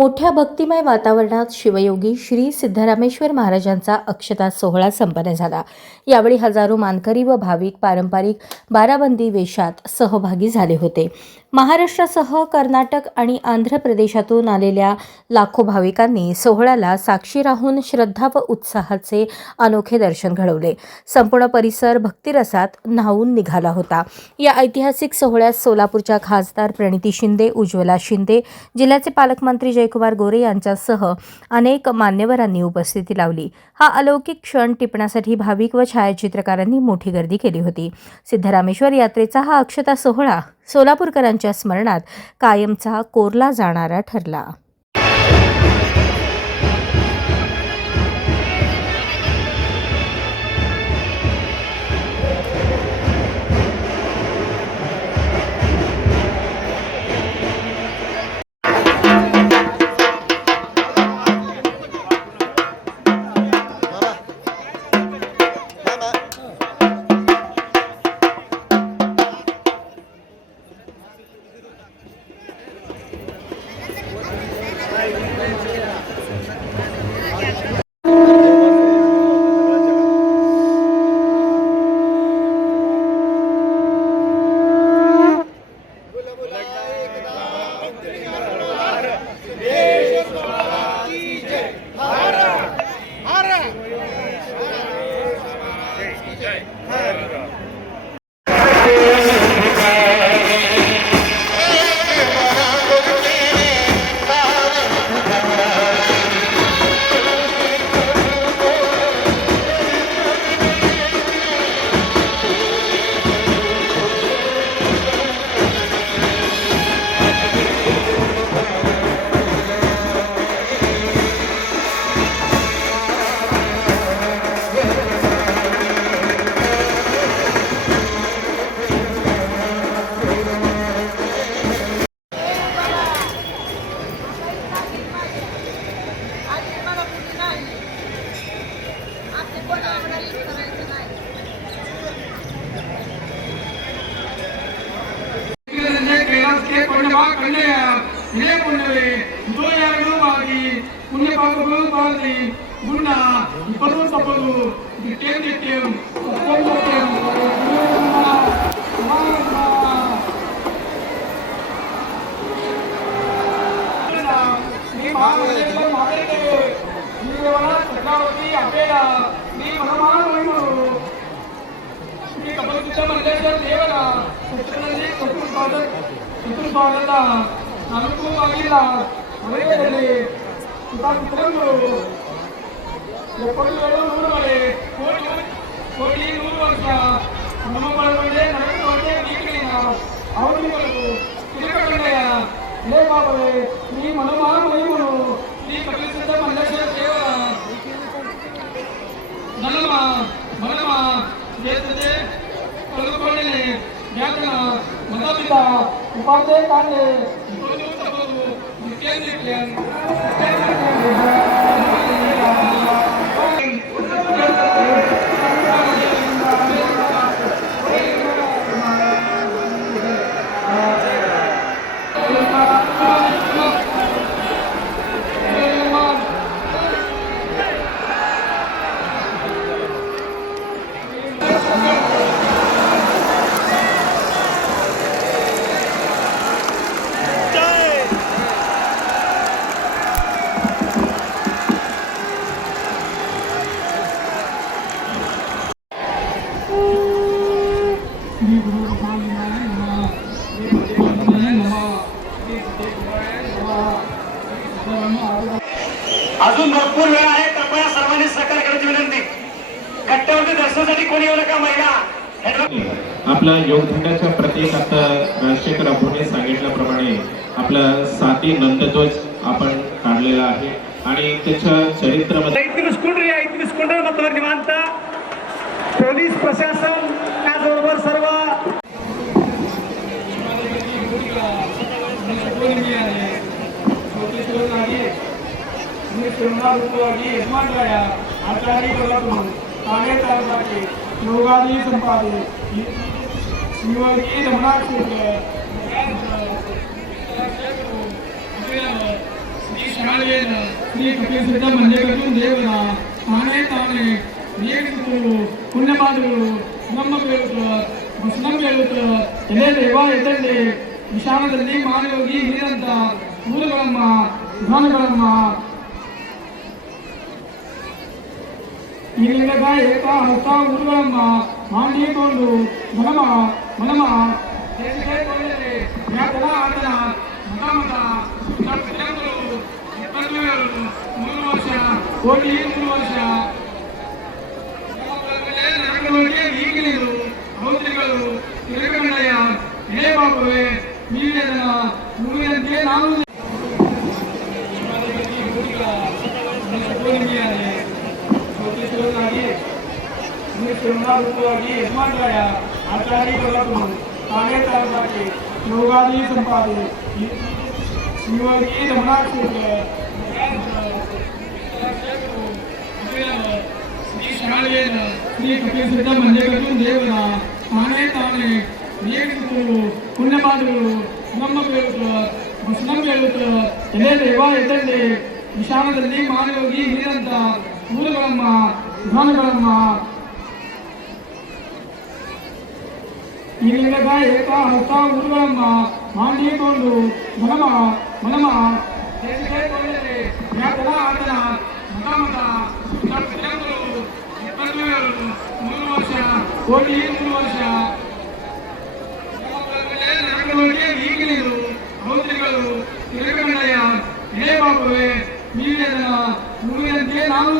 मोठ्या भक्तिमय वातावरणात शिवयोगी श्री सिद्धरामेश्वर महाराजांचा अक्षता सोहळा संपन्न झाला। यावेळी हजारो मानकरी व भाविक पारंपरिक बाराबंदी वेशात सहभागी झाले होते। महाराष्ट्रासह कर्नाटक आणि आंध्र प्रदेशातून आलेल्या लाखो भाविकांनी सोहळ्याला साक्षी राहून श्रद्धा व उत्साहाचे अनोखे दर्शन घडवले। संपूर्ण परिसर भक्तिरसात न्हाऊन निघाला होता। या ऐतिहासिक सोहळ्यात सोलापूरच्या खासदार प्रणिती शिंदे, उज्ज्वला शिंदे, जिल्ह्याचे पालकमंत्री जयकुमार गोरे यांच्यासह अनेक मान्यवरांनी उपस्थिती लावली। हा अलौकिक क्षण टिपण्यासाठी भाविक व छायाचित्रकारांनी मोठी गर्दी केली होती। सिद्धरामेश्वर यात्रेचा हा अक्षता सोहळा सोलापूरकरांच्या स्मरणात कायमचा कोरला जाणारा ठरला। अजून भरपूर वेळ आहे, कृपया सर्वांनी सहकार्य करायची विनंती। कट्ट्यावरती दर्शनासाठी कोणी येऊ नका। महिला आपला योगदंडाच्या प्रतीक आता राजशेखर अभोने सांगितल्याप्रमाणे आपला 7 नंदध्वज आपण काढलेला आहे आणि त्याच्या चरित्रामध्ये पोलीस प्रशासन त्याचबरोबर सर्व योगादी संपादे शिवजी रमणा क्षेत्र श्री शाळेन श्री कपिलसिद्ध मंदिरातून देवना ತಾನೇ ತಾನೇ ನೀಡಿತು ಪುಣ್ಯಪಾದಗಳು ನಮ್ಮ ಬೇಳುತ್ತ ಭಸ್ಮಂ ಬೇಳುತ್ತ ಎಲೆ ದೇವ ಎತ್ತಲ್ಲಿ ವಿಶಾಲದಲ್ಲಿ ಮಾನಯೋಗಿ ಹಿರಿದಂತ ಊರುಗಳಮ್ಮ ವಿಧಾನಗಳಮ್ಮ ಈ ಲಿಂಗದ ಏಕ ಹಸ್ತ ಊರುಗಳಮ್ಮ ಮಾಡಿಕೊಂಡು ಮನಮ ಮನಮ ಯಾತನ ಆತನ ಮತ ಮೂರು ವರ್ಷ ಕೋಟಿ 3 ವರ್ಷ ಈಗಲಿರು ಹೌದ್ರಿಗಳು ತಿರುಗಣ್ಣಯ್ಯ ಹೇ ಬಾಬುವೆ ನೀವೇದನ ಮುಗಿದಂತೆ ನಾನು ಯಜಮಾನರಾಯ ಆಚಾರ್ಯಗಳು ತಾನೇ ತಾಲೂಕಾಗಿ ಯೋಗಾದಿ ಸಂಪಾದಿ ಶಿವಗಿ ರಮಣಾಕ್ಷಿ श्री शाळेन श्री कपिलसिद्ध मंदिरातून देवना ತಾನೇ ತಾನೇ ನೀಡಿತು ಪುಣ್ಯಪಾದಗಳು ನಮ್ಮ ಬೇಳುತ್ತ ಭಸ್ಮಂ ಬೇಳುತ್ತ ಎಲೆ ದೇವ ಎತ್ತಲ್ಲಿ ವಿಶಾಲದಲ್ಲಿ ಮಾನಯೋಗಿ ಹಿರಿದಂತ ಊರುಗಳಮ್ಮ ವಿಧಾನಗಳಮ್ಮ ಈ ಲಿಂಗದ ಏಕ ಹಸ್ತ ಊರುಗಳಮ್ಮ ಮಾಡಿಕೊಂಡು ಮನಮ ಮನಮ ಯಾತನ ಆತನ ಮತ ಮೂರು ವರ್ಷ ಕೋಟಿ 3 ವರ್ಷ ಈಗಲಿರು ಹೌದ್ರಿಗಳು ತಿರುಗಣ್ಣಯ್ಯ ಹೇ ಬಾಬುವೆ ನೀವೇದನ ಮುಗಿದಂತೆ ನಾನು